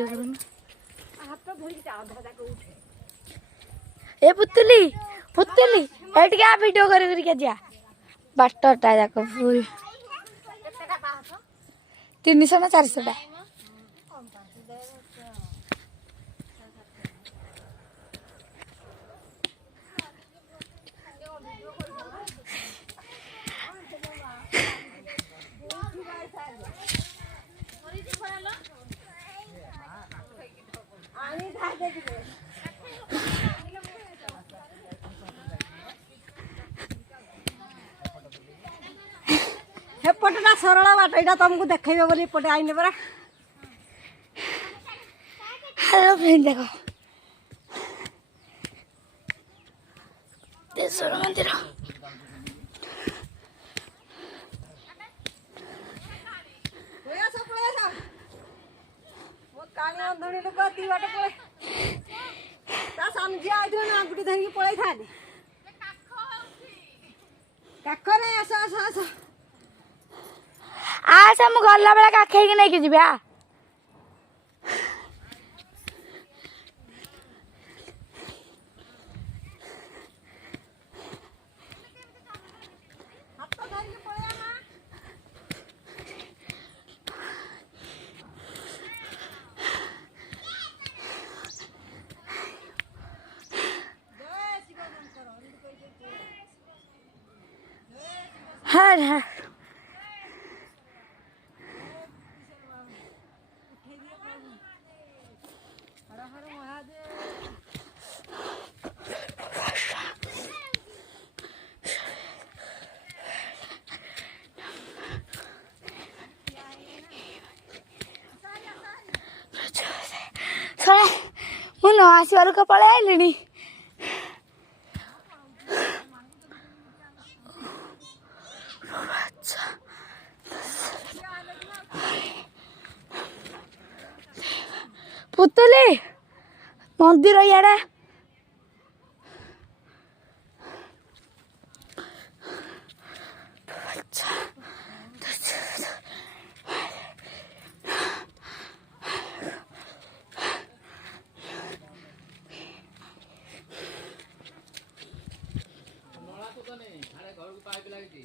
video करूँ हाथ धोई के आधा तक उठे ए पुतली पुतली एट क्या वीडियो कर जा बाटटा जाक फुल 300 ना 400 टा हेपटा सरल बाट यहाँ तुमको देखेबे बोली पटे आईने परा हेलो फ्रेंड देखो तेश्वर मंदिर काली अंधणी लोक ती बाट पळे ता समझी आइथो ना गुटी धरी पळै थाले काख रे आस आस आस आस हम गला बेला काखे कि नहीं कि जिबा हाथ धरी पळे ना हर हर हर हर महादेव सरे मु न आसीबार को पळे आइलिनी पुतली मंदिर इे घर को पाइप लगी